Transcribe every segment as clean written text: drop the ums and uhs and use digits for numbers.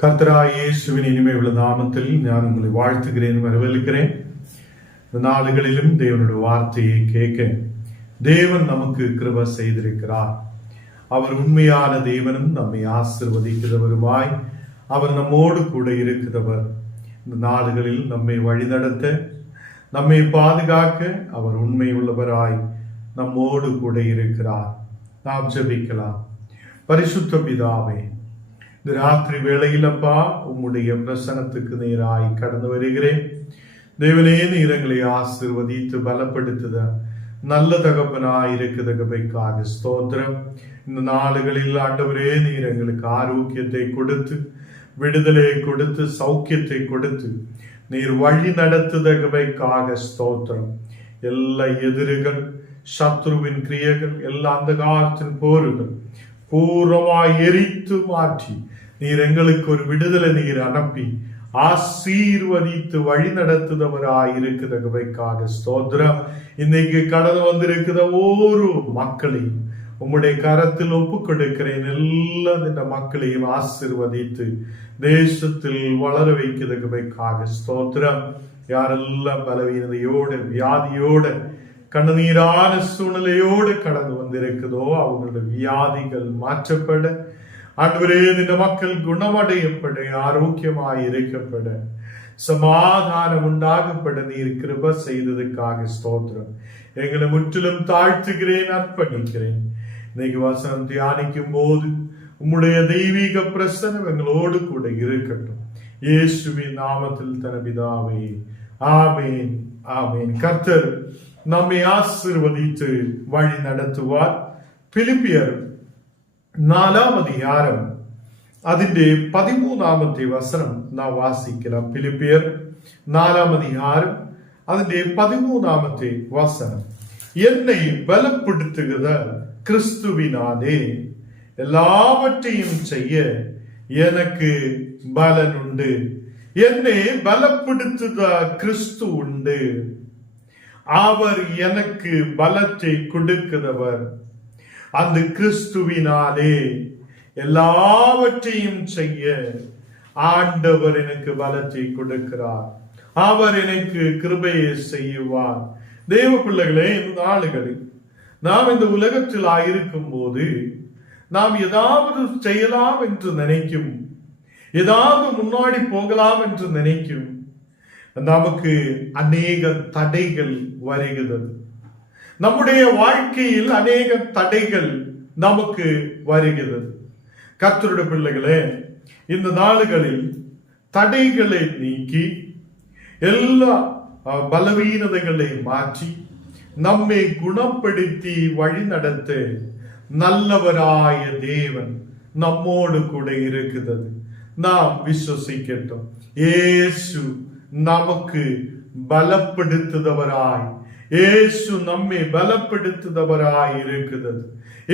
கர்த்தராகிய இயேசுவின் இனிமையுள்ள நாமத்தில் நான் உங்களை வாழ்த்துகிறேன், வரவேற்கிறேன். இந்த நாளுகளிலும் தேவனுடைய வார்த்தையை கேட்க தேவன் நமக்கு கிருபை செய்திருக்கிறார். அவர் உண்மையான தேவனும் நம்மை ஆசீர்வதிக்கிறவருமாய் அவர் நம்மோடு கூட இருக்கிறவர். இந்த நாளுகளில் நம்மை வழிநடத்த, நம்மை பாதுகாக்க அவர் உண்மை உள்ளவராய் நம்மோடு கூட இருக்கிறார். நாம் ஜெபிக்கலாம். பரிசுத்த பிதாவே, இந்த ராத்திரி வேளையில் அப்பா உம்முடைய பிரசனத்துக்கு நேராய் கடந்து வருகிறேன். தேவனே, நீர் எங்களை ஆசீர்வதித்து பலப்படுத்துத நல்ல தகப்பனாய் இருக்கிறதுக்காக ஸ்தோத்திரம். இந்த நாளுகளில் ஆண்டவரே, நீர் எங்களுக்கு ஆரோக்கியத்தை கொடுத்து, விடுதலையை கொடுத்து, சௌக்கியத்தை கொடுத்து நீர் வழி நடத்துதற்காக ஸ்தோத்திரம். எல்லா எதிரிகள், சத்ருவின் கிரியைகள், எல்லா அந்தகாரத்தின் போர்கள் பூர்வமாய் எரித்து மாற்றி நீர் எங்களுக்கு ஒரு விடுதலை நீர் அனுப்பி ஆசீர்வதித்து வழி நடத்துதவராய் இருக்கிறதுக்காக ஸ்தோத்திரம். இன்னைக்கு கடந்து வந்திருக்கிற ஒவ்வொரு மக்களையும் உம்முடைய கரத்தில் ஒப்பு கொடுக்கிறேன். எல்லா இந்த மக்களையும் ஆசீர்வதித்து தேசத்தில் வளர வைக்கிறதுக்காக ஸ்தோத்திரம். யாரெல்லாம் பலவீனதையோட, வியாதியோட, கண்ணீரான சூழ்நிலையோடு கடந்து வந்திருக்குதோ அவங்களுடைய வியாதிகள் மாற்றப்பட, ஆண்டவரே இந்த மக்கள் குணமடையப்பட, ஆரோக்கியமாய் இருக்கப்பட, சமாதானம் உண்டாகப்பட நீர் கிருபை செய்ததுக்காக ஸ்தோத்திரம். எங்களை முற்றிலும் தாழ்த்துகிறேன், அர்ப்பணிக்கிறேன். இன்னைக்கு வசனம் தியானிக்கும் போது உம்முடைய தெய்வீக பிரசனம் எங்களோடு கூட இருக்கட்டும். இயேசுவின் நாமத்தில் தன பிதாவே, ஆமேன், ஆமேன். கர்த்தர் நம்மை ஆசீர்வதித்து வழி நடத்துவார். பிலிப்பியர் 4 அதிகாரம் അതിന്റെ 13 വസനം നാം വാസിക്കണം. ഫിലിപ്പിയർ 4 அதிகாரம் അതിന്റെ 13 വസനം. என்னை பலப்படுத்துகிற கிறிஸ்துவினாலே எல்லாவற்றையும் செய்ய எனக்கு பலன் உண்டு. என்னை பலப்படுத்துத கிறிஸ்து உண்டு. அவர் எனக்கு பலத்தை கொடுக்கிறவர். அந்த கிறிஸ்துவினாலே எல்லாவற்றையும் செய்ய ஆண்டவர் எனக்கு பலத்தை கொடுக்கிறார். அவர் எனக்கு கிருபையை செய்வார். தேவ பிள்ளைகளே, இந்த நாளுகளில் நாம் இந்த உலகத்தில் ஆயிருக்கும் போது நாம் ஏதாவது செய்யலாம் என்று நினைக்கும், ஏதாவது முன்னாடி போகலாம் என்று நினைக்கும், நமக்கு அநேக தடைகள் வருகிறது. நம்முடைய வாழ்க்கையில் அநேக தடைகள் நமக்கு வருகிறது. கர்த்தருடைய பிள்ளைகளே, இந்த நாளுகளில் தடைகளை நீக்கி எல்லா பலவீனதைகளை மாற்றி நம்மை குணப்படுத்தி வழி நடத்த நல்லவராய தேவன் நம்மோடு கூட இருக்கிறது. நாம் விசுவசிக்கட்டும். இயேசு நமக்கு பலப்படுத்துதவராய், இயேசு நம்மை பலப்படுத்துதவராய் இருக்கிறது.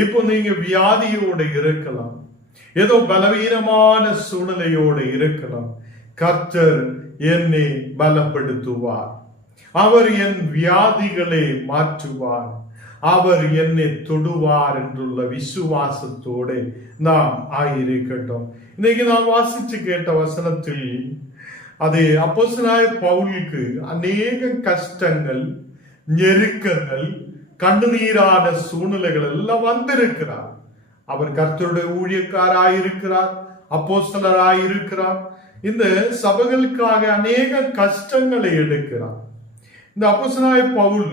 இப்போ நீங்க வியாதியோட இருக்கலாம், ஏதோ பலவீனமான சூழ்நிலையோட இருக்கலாம். கர்த்தர் என்னை பலப்படுத்துவார். அவர் என் வியாதிகளை மாற்றுவார். அவர் என்னை தொடுவார் என்றுள்ள விசுவாசத்தோட நாம் ஆயிருக்கட்டும். இன்னைக்கு நாம் வாசிச்சு கேட்ட வசனத்தில் அது அப்போஸ்தலனாகிய பவுலுக்கு அநேக கஷ்டங்கள், நெருக்கங்கள், கண்ணீரான சூழ்நிலைகள் எல்லாம் வந்திருக்கிறார். அவர் கர்த்தருடைய ஊழியக்காராயிருக்கிறார், அப்போஸ்தலராயிருக்கிறார். இந்த சபைகளுக்காக அநேக கஷ்டங்களை எடுக்கிறார். இந்த அப்போஸ்தலனாகிய பவுல்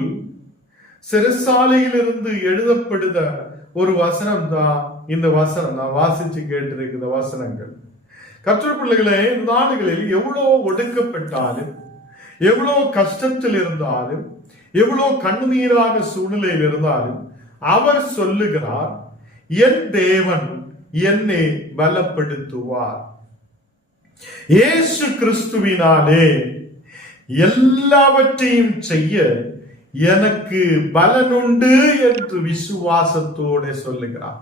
சிறைசாலையிலிருந்து எழுதப்படுத ஒரு வசனம் தான் இந்த வசனம். நான் வாசிச்சு கேட்டிருக்கிற வசனங்கள். கர்த்தருடைய பிள்ளைகளே, இந்த நாடுகளில் எவ்வளவு ஒடுக்கப்பட்டாலும், எவ்வளவு கஷ்டத்தில் இருந்தாலும், எவ்வளவு கண்ணீரான சூழ்நிலையில் இருந்தாலும் அவர் சொல்லுகிறார், என் தேவன் என்னை பலப்படுத்துவார். இயேசு கிறிஸ்துவினாலே எல்லாவற்றையும் செய்ய எனக்கு பலனுண்டு என்று விசுவாசத்தோட சொல்லுகிறார்.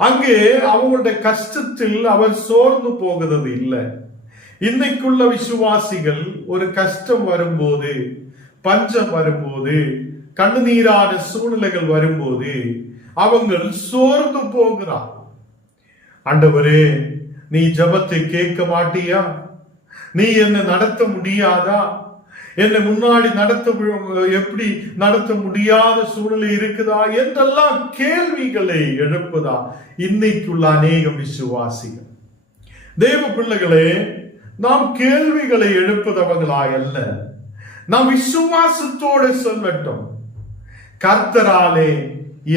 அங்கே அவங்களுடைய கஷ்டத்தில் அவர் சோர்ந்து போகிறது இல்லை. இன்னைக்குள்ள விசுவாசிகள் ஒரு கஷ்டம் வரும்போது, பஞ்சம் வரும்போது, கண்ணீரான சூழ்நிலைகள் வரும்போது அவங்க சோர்ந்து போகிறார். ஆண்டவரே, நீ ஜெபத்தை கேட்க மாட்டியா? நீ என்னை நடத்த முடியாதா? என்னை முன்னாடி எப்படி நடத்த முடியாத சூழ்நிலை இருக்குதா என்றெல்லாம் கேள்விகளை எழுப்புதா இன்னைக்குள்ள அநேக விசுவாசிகள். தேவ பிள்ளைகளே, நாம் கேள்விகளை எழுப்புதவர்களாய் அல்ல, நாம் விசுவாசத்தோடு சொல்லட்டும், கர்த்தராலே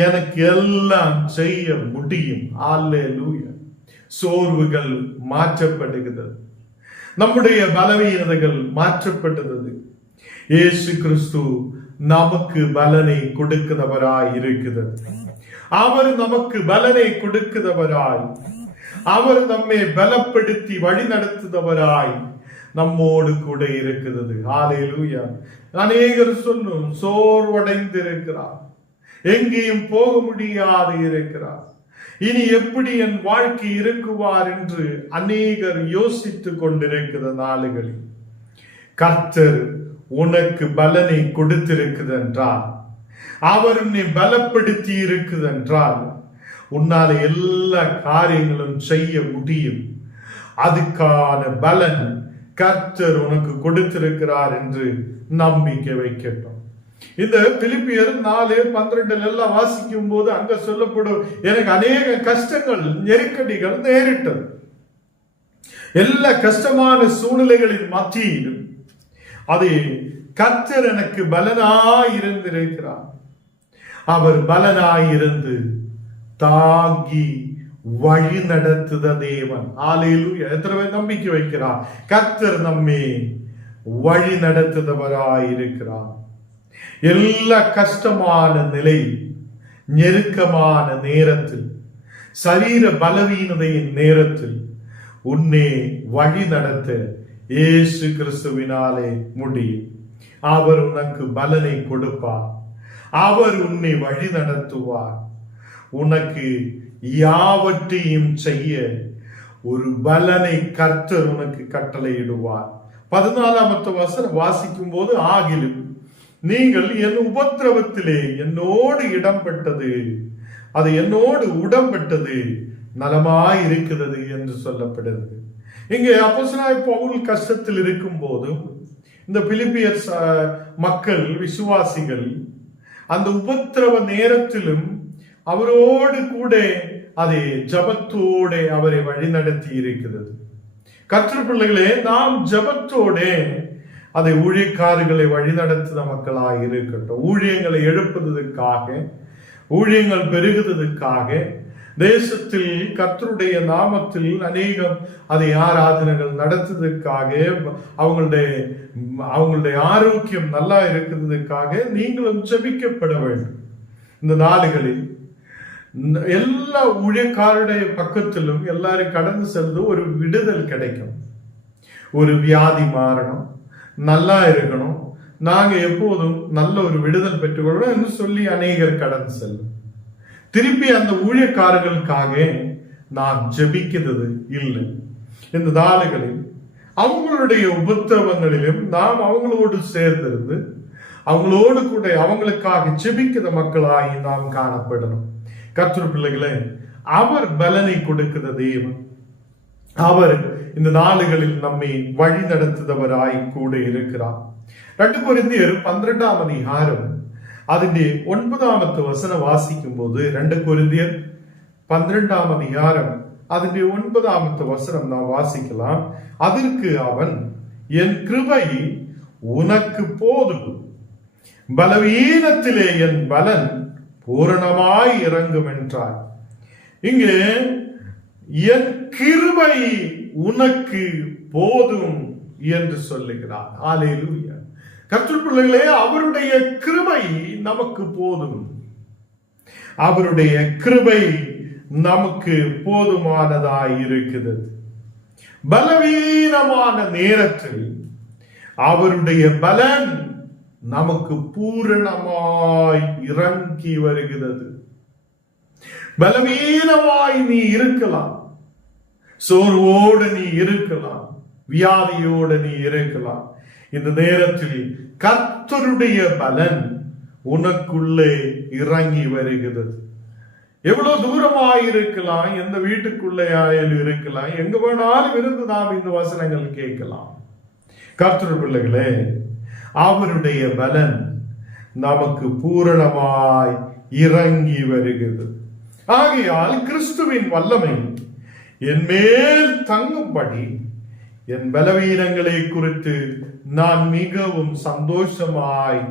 எனக்கு எல்லாம் செய்ய முடியும். அல்லேலூயா. சோர்வுகள் மாற்றப்படுகிறது, நம்முடைய பலவீனதைகள் மாற்றப்படுகிறது. இயேசு கிறிஸ்து நமக்கு பலனை கொடுக்கிறவராய் இருக்கிறது. அவர் நமக்கு பலனை கொடுக்கிறவராய், அவர் நம்மை பலப்படுத்தி வழி நடத்துகிறவராய் நம்மோடு கூட இருக்கிறது. ஹல்லேலூயா. அநேகர் சொல்லும் சோர்வடைந்து இருக்கிறார், எங்கேயும் போக முடியாது இருக்கிறார், இனி எப்படி என் வாழ்க்கை இருக்குவார் என்று அநேகர் யோசித்துக் கொண்டிருக்கிற நாளுகளில் கர்த்தர் உனக்கு பலனை கொடுத்திருக்கிறது என்றால், அவர் உன்னை பலப்படுத்தி இருக்குது என்றால், உன்னால எல்லா காரியங்களும் செய்ய முடியும். அதுக்கான பலன் கர்த்தர் உனக்கு கொடுத்திருக்கிறார் என்று நம்பிக்கை வைக்கட்டும். இந்த பிலிப்பியர் 4:12 எல்லாம் வாசிக்கும் போது அங்க சொல்லப்படும், எனக்கு அநேக கஷ்டங்கள் நெருக்கடிகள் நேரிட்டது. எல்லா கஷ்டமான சூழ்நிலைகளின் மத்தியிலும் அது கர்த்தர் எனக்கு பலனாய் இருந்திருக்கிறார். அவர் பலனாய் இருந்து தாங்கி வழி நடத்துத தேவன். ஹல்லேலூயா. எத்தனை பேர் நம்பிக்கை வைக்கிறார்? கர்த்தர் நம்மை வழி நடத்துதவராய் இருக்கிறார். எல்லா கஷ்டமான நிலை, நெருக்கமான நேரத்தில், சரீர பலவீனதையின் நேரத்தில் உன்னை வழி நடத்த இயேசு கிறிஸ்துவினாலே முடியும். அவர் உனக்கு பலனை கொடுப்பார், அவர் உன்னை வழி நடத்துவார். உனக்கு யாவற்றையும் செய்ய ஒரு பலனை கர்த்தர் உனக்கு கட்டளையிடுவார். 14வது வசனம் வாசிக்கும் போது, ஆகிலும் நீங்கள் என் உபத்திரவத்திலே என்னோடு இடம்பெற்றது, அது என்னோடு உடம்பெற்றது நலமாய் இருக்கிறது என்று சொல்லப்படுகிறது. இங்கே அப்போஸ்தலனாகிய பவுல் கஷ்டத்தில் இருக்கும் போதும் இந்த பிலிப்பியர் மக்கள் விசுவாசிகள் அந்த உபத்திரவ நேரத்திலும் அவரோடு கூட அதை ஜபத்தோட அவரை வழிநடத்தி இருக்கிறது. கர்த்தர் பிள்ளைகளே, நாம் ஜபத்தோட அதை ஊழியக்காரர்களை வழிநடத்துத மக்களாக இருக்கட்டும். ஊழியங்களை எழுப்புவதற்காக, ஊழியங்கள் பெருகுவதற்காக, தேசத்தில் கர்த்தருடைய நாமத்தில் அநேகம் அதை ஆராதனைகள் நடத்துவதற்காக, அவங்களுடைய ஆரோக்கியம் நல்லா இருக்கிறதுக்காக நீங்களும் ஜெபிக்கப்பட வேண்டும். இந்த நாடுகளில் எல்லா ஊழியக்காரருடைய பக்கத்திலும் எல்லாரும் கடந்து செல்வது ஒரு விடுதல் கிடைக்கும். ஒரு வியாதி மாறணும், நல்லா இருக்கணும், நாங்க எப்போதும் நல்ல ஒரு விடுதல் பெற்றுக்கொள்ளணும் என்று சொல்லி அநேகர் கடந்து செல்லும். திருப்பி அந்த ஊழியக்காரர்களுக்காக நான் ஜெபிக்கிறது இல்லை. இந்த நாளுகளில் அவங்களுடைய உபத்திரவங்களிலும் நாம் அவங்களோடு சேர்ந்திருந்து அவங்களோடு கூட அவங்களுக்காக ஜெபிக்கிற மக்களாகி நாம் காணப்படணும். கர்த்தர் பிள்ளைகளே, அவர் பலனை கொடுக்கிற தேவன். அவர் இந்த நாளுகளில் நம்மை வழி நடத்துதவராய் கூட இருக்கிறார். 2 கொரிந்தியர் 12ஆம் அதிகாரம் അതിന്റെ 9ാമത്തെ വചനം വാസിക്കും പോത് 2 കൊരിന്ത്യർ 12ആം அதிகாரம் അതിന്റെ 9ാമത്തെ வசனம் நாம் வாசிக்கலாம். அதற்கு அவன், என் கிருபை உனக்கு போதும், பலவீனத்திலே என் பலன் பூரணமாய் இறங்கும் என்றார். இங்கே என் கிருபை உனக்கு போதும் என்று சொல்லுகிறார். ஹல்லேலூயா. கர்த்தர் பிள்ளைகளே, அவருடைய கிருபை நமக்கு போதும். அவருடைய கிருபை நமக்கு போதுமானதாய் இருக்கிறது. பலவீனமான நேரத்தில் அவருடைய பலன் நமக்கு பூரணமாய் இறங்கி வருகிறது. பலவீனமாய் நீ இருக்கலாம், சோர்வோடு நீ இருக்கலாம், வியாதியோடு நீ இருக்கலாம். இந்த நேரத்தில் கர்த்தருடைய பலன் உனக்குள்ளே இறங்கி வருகிறது. எவ்வளவு தூரமாய் இருக்கலாம், எந்த வீட்டுக்குள்ளேயாயில் இருக்கலாம், எங்க வேணாலும் இருந்து நாம் இந்த வசனங்கள் கேட்கலாம். கர்த்தர் பிள்ளைகளே, அவருடைய பலன் நமக்கு பூரணமாய் இறங்கி வருகிறது. ஆகையால் கிறிஸ்துவின் வல்லமை என் மேல் தங்கும்படி என் பலவீனங்களை குறித்து நான் மிகவும் சந்தோஷமாய்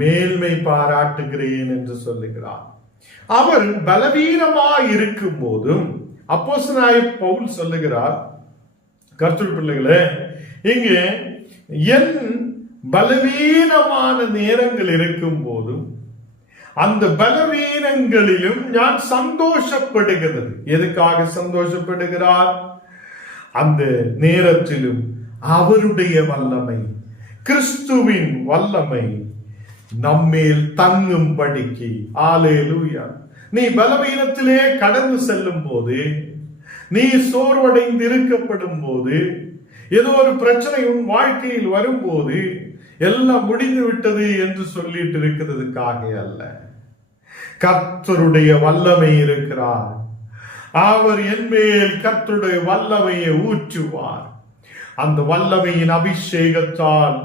மேன்மை பாராட்டுகிறேன் என்று சொல்லுகிறார். அவர் பலவீனமாய் இருக்கும் போதும் அப்போஸ்தலனாகிய பவுல் சொல்லுகிறார், கர்த்தர் பிள்ளைகளே, இங்கே என் பலவீனமான நேரங்கள் இருக்கும் போதும் அந்த பலவீனங்களிலும் நான் சந்தோஷப்படுகிறது. எதுக்காக சந்தோஷப்படுகிறார்? அந்த நேரத்திலும் அவருடைய வல்லமை, கிறிஸ்துவின் வல்லமை நம்மேல் தங்கும்படிக்கு. அல்லேலூயா. நீ பலவீனத்திலே கடந்து செல்லும் போது, நீ சோர்வடைந்து இருக்கப்படும் போது, ஏதோ ஒரு பிரச்சனை உன் வாழ்க்கையில் வரும்போது எல்லாம் முடிந்து விட்டது என்று சொல்லிட்டு இருக்கிறதுக்காக அல்ல. கர்த்தருடைய வல்லமை இருக்கிறார். அவர் என் மேல் கர்த்தருடைய வல்லமையை ஊற்றுவார். அந்த வல்லமையின் அபிஷேகத்தால்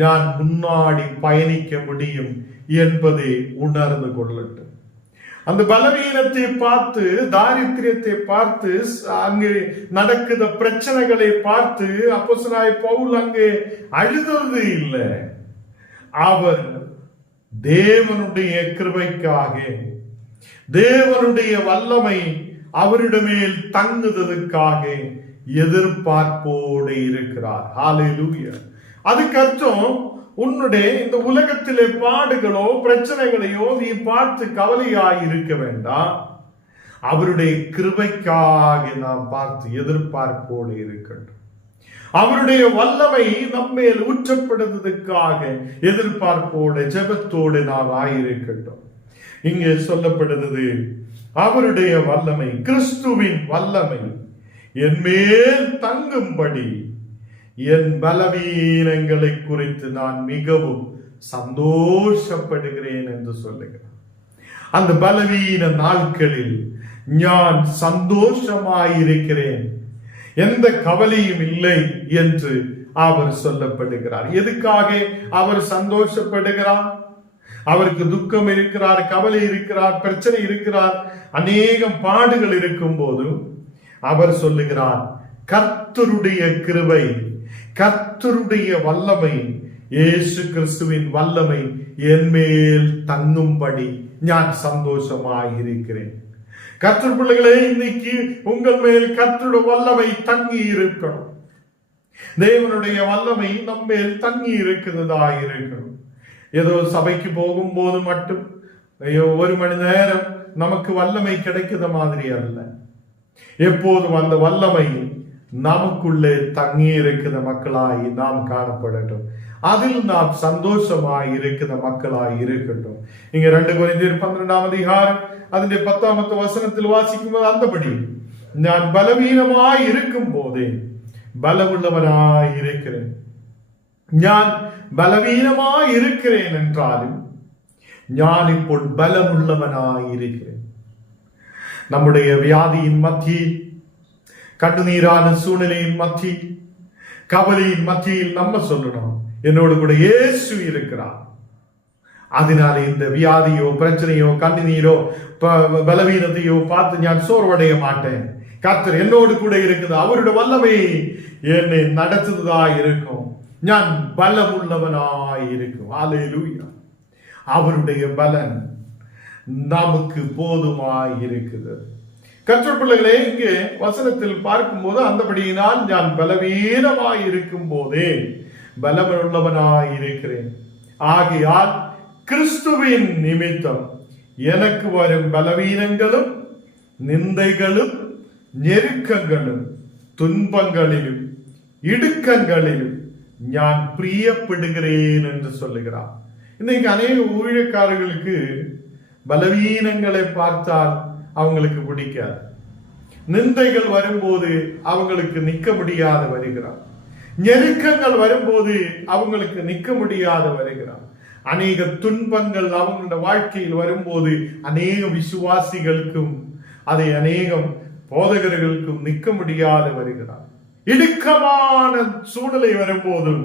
நான் முன்னாடி பயணிக்க முடியும் என்பதை உணர்ந்து கொள்ளட்டும். அந்த பலவீனத்தை பார்த்து, தாரித்திரியத்தை பார்த்து, அங்கு நடக்குத பிரச்சனைகளை பார்த்து அப்போஸ்தலனாகிய பவுல் அங்கே அழுதது இல்லை. அவர் தேவனுடைய கிருபைக்காக, தேவனுடைய வல்லமை அவரிடமேல் தங்குவதற்காக எதிர்பார்ப்போடு இருக்கிறார். ஹல்லேலூயா. அதுக்கு அர்த்தம், உன்னுடைய இந்த உலகத்திலே பாடுகளோ பிரச்சனைகளையோ நீ பார்த்து கவலையாய் இருக்க வேண்டாம். அவருடைய கிருபைக்காக நாம் பார்த்து எதிர்பார்ப்போடு இருக்கட்டும். அவருடைய வல்லமை நம்மேல் ஊற்றப்படுவதற்காக எதிர்பார்ப்போடு ஜெபத்தோடு நாம் ஆயிருக்கட்டும். இங்கே சொல்லப்படுகிறது, அவருடைய வல்லமை, கிறிஸ்துவின் வல்லமை என் மேல் தங்கும்படி என் பலவீனங்களை குறித்து நான் மிகவும் சந்தோஷப்படுகிறேன் என்று சொல்லுகிறார். அந்த பலவீன நாட்களில் நான் சந்தோஷமாயிருக்கிறேன், எந்த கவலையும் இல்லை என்று அவர் சொல்லப்படுகிறார். எதுக்காக அவர் சந்தோஷப்படுகிறார்? அவருக்கு துக்கம் இருக்கிறார், கவலை இருக்கிறார், பிரச்சனை இருக்கிறார், அநேகம் பாடுகள் இருக்கும் போதும் அவர் சொல்லுகிறார், கர்த்தருடைய கிருபை, கர்த்தருடைய வல்லமை, இயேசு கிறிஸ்துவின் வல்லமை என் மேல் தங்கும்படி நான் சந்தோஷமாயிருக்கிறேன். கர்த்தர் பிள்ளைகளே, இன்னைக்கு உங்கள் மேல் கர்த்தருடைய வல்லமை தங்கி இருக்கணும். தேவனுடைய வல்லமை நம்ம மேல் தங்கி இருக்கிறதா இருக்கணும். ஏதோ சபைக்கு போகும்போது மட்டும் ஒரு மணி நேரம் நமக்கு வல்லமை கிடைக்கிற மாதிரி அல்ல. எப்போதும் அந்த வல்லமை நமக்குள்ளே தங்கி இருக்கிற மக்களாய் நாம் காணப்படட்டும். அதில் நாம் சந்தோஷமாய் இருக்கிற மக்களாய் இருக்கட்டும். இங்க 2 கொரிந்தியர் 12ஆம் அதிகாரம் அதிന്റെ 10ஆம் வசனத்தில் வாசிக்கும் போது, அந்தபடி நான் பலவீனமாய் இருக்கும் போதே பலமுள்ளவனாய் இருக்கிறேன். நான் பலவீனமாய் இருக்கிறேன் என்றாலும் நான் இப்போ பலமுள்ளவனாய் இருக்கிறேன். நம்முடைய வியாதியின் மத்தியில், கண்ணீரான சூழ்நிலையின் மத்தியில், கவலையின் மத்தியில் நம்ம சொல்லணும், என்னோடு கூட இயேசு இருக்கிறார். அதனால இந்த வியாதியோ பிரச்சனையோ கண்ணீரோ பலவீனத்தையோ பார்த்து நான் சோர்வடைய மாட்டேன். கர்த்தர் என்னோடு கூட இருக்குது, அவருடைய வல்லமை என்னை நடத்துவதா இருக்கும், நான் பலமுள்ளவனாய் இருக்கும். அல்லேலூயா. அவருடைய பலன் நமக்கு போதுமாய் இருக்குது. கர்த்தர் பிள்ளைகளே, இங்கே வசனத்தில் பார்க்கும்போது, அந்தபடியினால் நான் பலவீனமாய் இருக்கும் போதே பலமுள்ளவனாய் இருக்கிறேன். ஆகையால் கிறிஸ்துவின் நிமித்தம் எனக்கு வரும் பலவீனங்களும் நிந்தைகளும் நெருக்கங்களும் துன்பங்களிலும் இடுக்கங்களிலும் நான் பிரியப்படுகிறேன் என்று சொல்லுகிறார். இன்னைக்கு அநேக ஊழியக்காரர்களுக்கு பலவீனங்களை பார்த்தால் அவங்களுக்கு பிடிக்காது. நிந்தைகள் வரும்போது அவங்களுக்கு நிற்க முடியாத வருகிறார். நெருக்கங்கள் வரும்போது அவங்களுக்கு நிற்க முடியாத வருகிறார். அநேக துன்பங்கள் அவங்களுடைய வாழ்க்கையில் வரும்போது அநேக விசுவாசிகளுக்கும் அதை அநேகம் போதகர்களுக்கும் நிற்க முடியாத வருகிறார். இடுக்கமான சூழ்நிலை வரும்போதும்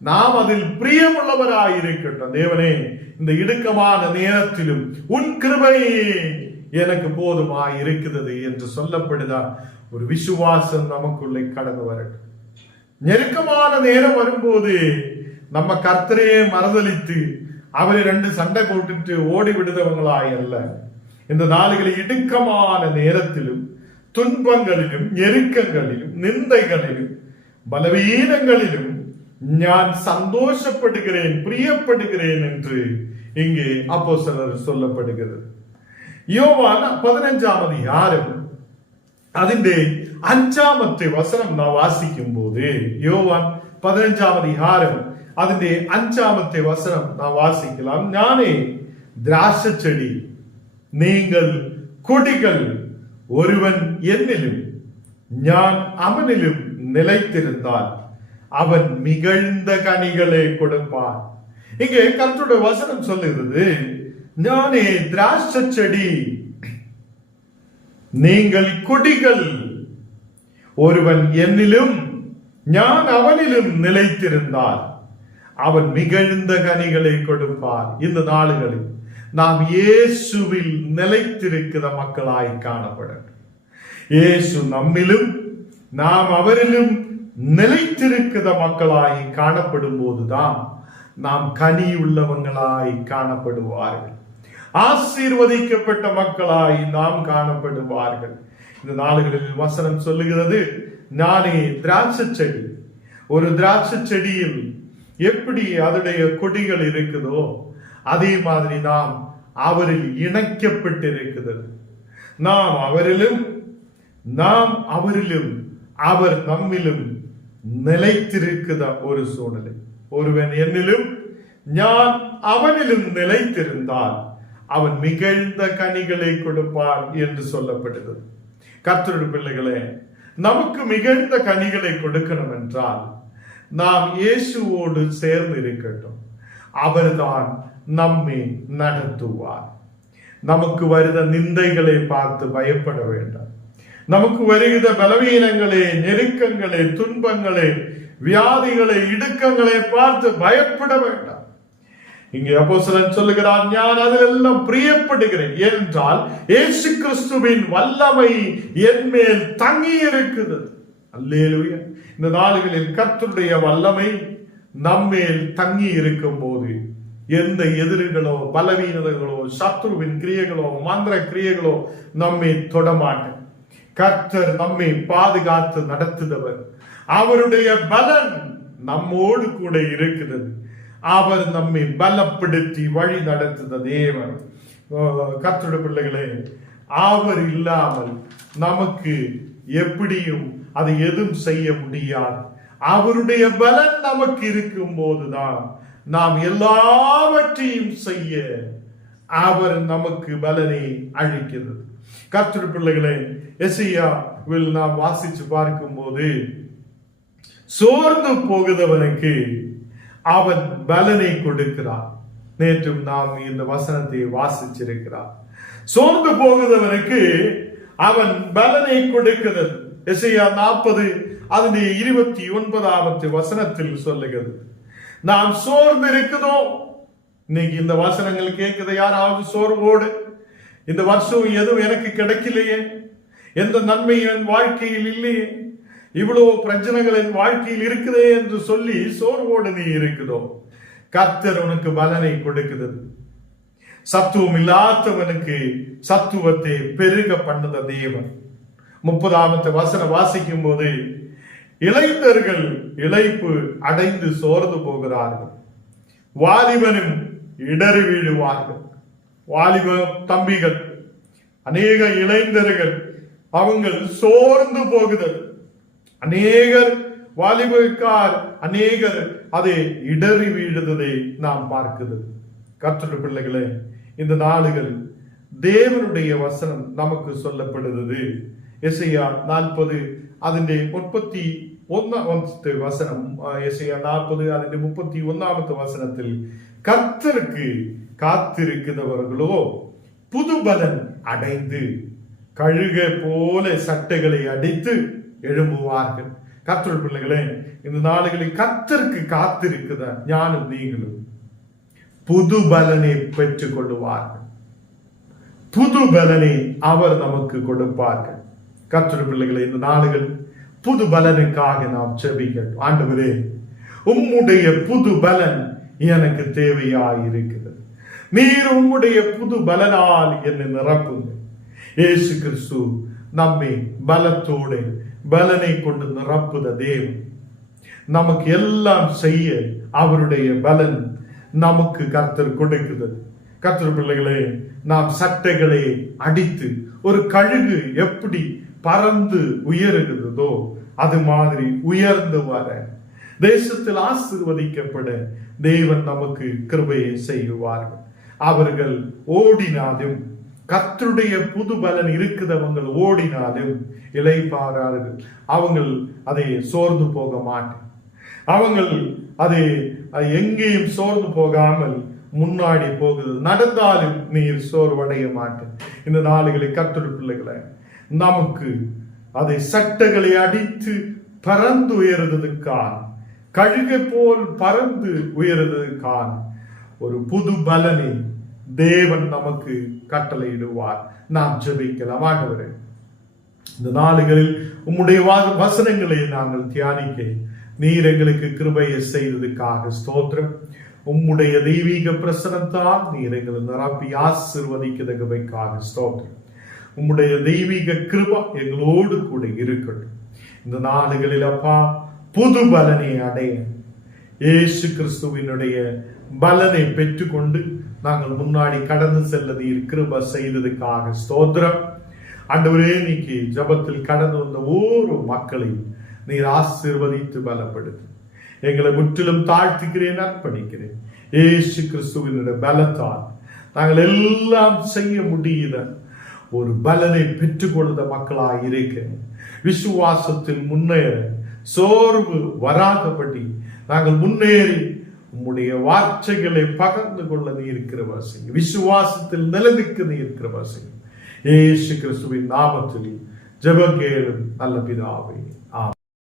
நாம் அதில் பிரியமுள்ளவராயிருக்கட்டும். தேவனே, இந்த இடுக்கமான நேரத்திலும் உன் கிருபையே எனக்கு போதுமாய் இருக்கிறது என்று சொல்லப்படுதா ஒரு விசுவாசம் நமக்குள்ளே கடந்து வரட்டும். நெருக்கமான நேரம் வரும்போது நம்ம கர்த்தரையே மறுதலித்து அவரை 2 சண்டை போட்டுட்டு ஓடி விடுதவங்களாய் அல்ல, இந்த நாளுகளில் இடுக்கமான நேரத்திலும் துன்பங்களிலும் நெருக்கங்களிலும் நிந்தைகளிலும் பலவீனங்களிலும் நான் சந்தோஷப்படுகிறேன், பிரியப்படுகிறேன் என்று இங்கே அப்போஸ்தலர் சொல்லப்படுகிறது. யோவான் 15-ാം அதிகாரம் അതിന്റെ 5-ാമത്തെ വചനം നാം വാസിക്കുമ്പോൾ, യോവാൻ 15-ാം அதிகாரம் അതിന്റെ 5-ാമത്തെ വചനം നാം വാസിக்கலாம். ഞാനേ திராட்சைச்செடி, நீங்கள் கொடிகள், ஒருவன் என்னிலும் நான் அவனிலும் நிலைத்திருந்தால் அவன் மிகுந்த கனிகளை கொடுப்பான். இங்கே கர்த்தருடைய வசனம் சொல்லுகிறது, நானே திராட்சைச்செடி, நீங்கள் கொடிகள், ஒருவன் என்னிலும் நான் அவனிலும் நிலைத்திருந்தால் அவன் மிகுந்த கனிகளை கொடுப்பார். இந்த நாளுகளில் நாம் இயேசுவில் நிலைத்திருக்கிற மக்களாய் காணப்படும். இயேசு நம்மிலும் நாம் அவரிலும் நிலைத்திருக்கிற மக்களாய் காணப்படும் போதுதான் நாம் கனி உள்ளவங்களாய் காணப்படுவார்கள், ஆசீர்வதிக்கப்பட்ட மக்களாய் நாம் காணப்படுவார்கள். இந்த நாளுகளில் வசனம் சொல்லுகிறது, நானே திராட்சை செடி. ஒரு திராட்சை செடியில் எப்படி அதனுடைய கொடிகள் இருக்குதோ அதே மாதிரி நாம் அவரில் இணைக்கப்பட்டிருக்கிறது. நாம் அவரிலும் நாம் அவரிலும் அவர் நம்மிலும் நிலைத்திருக்கிற ஒரு சூழ்நிலை. ஒருவன் என்னிலும் நான் அவனிலும் நிலைத்திருந்தால் அவன் மிகுந்த கனிகளை கொடுப்பான் என்று சொல்லப்படுகிறது. கர்த்தருடைய பிள்ளைகளே, நமக்கு மிகுந்த கனிகளை கொடுக்கணும் என்றால் நாம் இயேசுவோடு சேர்ந்து இருக்கட்டும். அவர்தான் நம்மை நடத்துவார். நமக்கு வருகிற நிந்தைகளை பார்த்து பயப்பட வேண்டாம். நமக்கு வருகிற பலவீனங்களே, நெருக்கங்களே, துன்பங்களே, வியாதிகளை, இடுக்கங்களை பார்த்து பயப்பட வேண்டாம். இங்கே அப்போஸ்தலன் சொல்லுகிறான், நான் அதிலெல்லாம் பிரியப்படுகிறேன் என்றால் இயேசு கிறிஸ்துவின் வல்லமை என் மேல் தங்கி இருக்குது. அல்லேலூயா. இந்த நாளுகளில் கர்த்தருடைய வல்லமை நம்மேல் தங்கி இருக்கும் போது எந்த எதிரிகளோ, பலவீனங்களோ, சத்ருவின் கிரியைகளோ, மந்திர கிரியைகளோ நம்மை தொடமாட்டேன். கர்த்தர் நம்மை பாதுகாத்து நடத்துகிறவர். அவருடைய பலன் நம்மோடு கூட இருக்கிறது. அவர் நம்மை பலப்படுத்தி வழி நடத்துத தேவன். கர்த்தருடைய பிள்ளைகளே, அவர் இல்லாமல் நமக்கு எப்படியும் அதை எதுவும் செய்ய முடியாது. அவருடைய பலன் நமக்கு இருக்கும் போதுதான் நாம் எல்லாவற்றையும் செய்ய அவர் நமக்கு பலனை அளிக்கிறது. கர்த்தருடைய பிள்ளைகளே, எசையாவில் நாம் வாசிச்சு பார்க்கும் போது, சோர்ந்து போகுதவனுக்கு அவன் பலனை கொடுக்கிறார். நேற்றும் நாம் இந்த வசனத்தை வாசிச்சிருக்கிறார். சோர்ந்து போகுதவனுக்கு அவன் பலனை கொடுக்கிறது. எசையா 40 அதனுடைய 29வது வசனத்தில் சொல்லுகிறது, நாம் சோர்ந்து இருக்குதோம். இன்னைக்கு இந்த வசனங்கள் கேட்குது யாராவது சோர்வோடு, இந்த வருஷம் எதுவும் எனக்கு கிடைக்கலையே, எந்த நன்மையும் என் வாழ்க்கையில் இல்லையே, இவ்வளவு பிரச்சனைகள் என் வாழ்க்கையில் இருக்குதே என்று சொல்லி சோர்வோடு நீ இருக்குதோ, கர்த்தர் உனக்கு பலனை கொடுக்கிறது. சத்துவம் இல்லாதவனுக்கு சத்துவத்தை பெருக பண்ணுத தேவன். 30வது வசனம் வாசிக்கும் போது, இளைஞர்கள் இளைப்பு அடைந்து சோர்ந்து போகிறார்கள், வாலிபனும் இடறி வீழுவார்கள். வாலிப தம்பிகள், அநேக இளைஞர்கள் அவங்கள் சோர்ந்து போகுதல், அநேகர் வாலிபக்கார் அநேகர் அதை இடறி வீழுவதை நாம் பார்க்கிறது. கர்த்தருடைய பிள்ளைகளே, இந்த நாளுகள் தேவனுடைய வசனம் நமக்கு சொல்லப்படுகிறது. எசையா 40 അതിന്റെ ഒന്നാമത്തെ വസനം, യെശയ്യാ 40 അതിന്റെ 31 വസനത്തിൽ, கர்த்தருக்கு காத்திருக்கிறவர்களோ புதுபலன் அடைந்து கழுகை போல சட்டைகளை அடித்து எழும்புவார்கள். கர்த்தருடைய பிள்ளைகளே, இந்த நாடுகளில் கர்த்தருக்கு காத்திருக்கிற ஞானம் நீங்களும் புது பலனை பெற்றுக் கொள்ளுவார்கள். புது பலனை அவர் நமக்கு கொடுப்பார்கள். கர்த்தருடைய பிள்ளைகளை, இந்த நாடுகள் புது பலனுக்காக நாம் ஜெபிக்கட்டும். ஆண்டவரே, உம்முடைய புது பலன் எனக்கு தேவையாயிருக்கிறது. நீர் உம்முடைய புது பலனால் என்னை நிரப்புங்க. இயேசு கிறிஸ்து நம்மை பலத்தோடு பலனை கொண்டு நிரப்புத தேவன். நமக்கு எல்லாம் செய்ய அவருடைய பலன் நமக்கு கர்த்தர் கொடுக்கிறது. கர்த்தர் பிள்ளைகளே, நாம் சட்டைகளை அடித்து ஒரு கழுகு எப்படி பறந்து உயருகிறதோ அது மாதிரி உயர்ந்து வர தேசத்தில் ஆசீர்வதிக்கப்பட தேவன் நமக்கு கிருபையை செய்வார்கள். அவர்கள் ஓடினாலும், கர்த்தருடைய புது பலன் இருக்கிறவங்க ஓடினாலும் இளைப்பாறார்கள். அவங்க அதை சோர்ந்து போக மாட்டார். அவங்க அதை எங்கேயும் சோர்ந்து போகாமல் முன்னாடி போகுது. நடந்தாலும் நீர் சோர்வடைய மாட்டேன். இந்த நாளுகளை கர்த்தருடைய பிள்ளைகளை, நமக்கு அதை சட்டைகளை அடித்து பறந்து உயர்ந்ததுக்கான, கழுகை போல் பறந்து உயர்ந்ததுக்கான ஒரு புது பலனை தேவன் நமக்கு கட்டளையிடுவார். நாம் ஜெபிக்கலாம். ஆண்டவரே, இந்த நாளுகளில் உம்முடைய வசனங்களை நாங்கள் தியானிக்க நீர் எங்களுக்கு கிருபையை செய்ததுக்காக ஸ்தோத்திரம். உம்முடைய தெய்வீக பிரசனத்தால் நீர் எங்களை நிரப்பி ஆசீர்வதிக்கிற கிருபைக்காக ஸ்தோத்திரம். உம்முடைய தெய்வீக கிருபை எங்களோடு கூட இருக்கட்டும். இந்த நாளுகளில் அப்பா, புது பலனை அடைய இயேசு கிறிஸ்துவினுடைய பலனை பெற்றுக்கொண்டு நாங்கள் முன்னாடி கடந்து செல்ல நீர் கிருபை செய்ததுக்காக ஸ்தோத்திரம். ஆண்டவரே, இன்னைக்கு ஜபத்தில் கடந்து வந்த ஒவ்வொரு மக்களையும் நீர் ஆசீர்வதித்து பலப்படுத்து. எங்களை முற்றிலும் தாழ்த்துக்கிறேன், அர்ப்பணிக்கிறேன். இயேசு கிறிஸ்துவினுடைய பலத்தால் நாங்கள் எல்லாம் செய்ய முடியுத ஒரு பலனை பெற்றுக்கொண்ட மக்களாக இருக்கிறேன். விசுவாசத்தில் முன்னேற சோர்வு வராதபடி நாங்கள் முன்னேறி உம்முடைய வார்த்தைகளை பகிர்ந்து கொள்ள நீ இருக்கிற வசதி, விசுவாசத்தில் நிலைநிற்க நீ இருக்கிற வசதி. இயேசு கிறிஸ்துவின் நாமத்தில் ஜெபம் கேளும் நல்ல பிதாவே. ஆமென்.